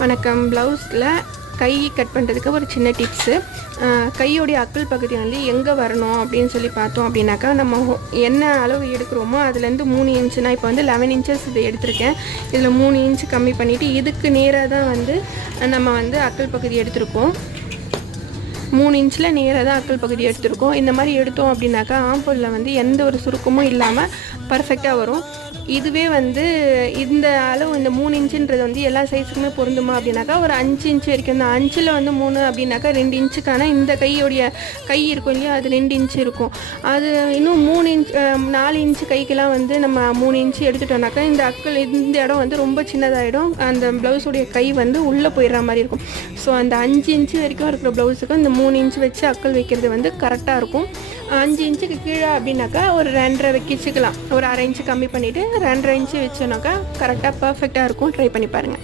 வணக்கம். ப்ளவுஸில் கை கட் பண்ணுறதுக்கு ஒரு சின்ன டிப்ஸு. கையோடைய அக்கல் பகுதி வந்து எங்கே வரணும் அப்படின்னு சொல்லி பார்த்தோம் அப்படின்னாக்கா, நம்ம என்ன அளவு எடுக்கிறோமோ அதுலேருந்து 3 இன்ச்சு, நான் இப்போ வந்து 11 இன்ச்சஸ் இது எடுத்திருக்கேன். இதில் 3 இன்ச்சு கம்மி பண்ணிவிட்டு இதுக்கு நேராக தான் வந்து நம்ம வந்து அக்கல் பகுதி எடுத்திருக்கோம். 3 இன்ச்சில் நேராக தான் அக்கல் பகுதி எடுத்திருக்கோம். இந்த மாதிரி எடுத்தோம் அப்படின்னாக்கா ஆம்பூலில் வந்து எந்த ஒரு சுருக்கமும் இல்லாமல் பர்ஃபெக்டாக வரும். இதுவே வந்து இந்த அளவு, இந்த 3 இன்ச்சுன்றது வந்து எல்லா சைஸுக்குமே பொருந்துமா அப்படின்னாக்கா ஒரு 5 இன்ச்சு வரைக்கும் தான். 5ல் வந்து 3 அப்படின்னாக்கா 2 இன்ச்சுக்கான இந்த கையோடைய கை இருக்கும் இல்லையா, அது 2 இன்ச்சு இருக்கும். அது இன்னும் 3 இன்ச் 4 இன்ச்சு கைக்கெலாம் வந்து நம்ம 3 இன்ச்சு எடுத்துட்டோம்னாக்கா இந்த அக்கல் இந்த இடம் வந்து ரொம்ப சின்னதாகிடும். அந்த ப்ளவுஸுடைய கை வந்து உள்ளே போயிடுற மாதிரி இருக்கும். ஸோ அந்த 5 இன்ச்சு வரைக்கும் இருக்கிற ப்ளவுஸுக்கும் இந்த 3 இன்ச்சு வச்சு அக்கல் வைக்கிறது வந்து கரெக்டாக இருக்கும். 5 இன்ச்சுக்கு கீழே அப்படின்னாக்கா ஒரு 2.5 வச்சுக்கலாம். ஒரு 1/2 இன்ச்சு கம்மி பண்ணிவிட்டு 2.5 இன்ச்சு வச்சோன்னாக்கா கரெக்டாக பர்ஃபெக்டாக இருக்கும். ட்ரை பண்ணி பாருங்கள்.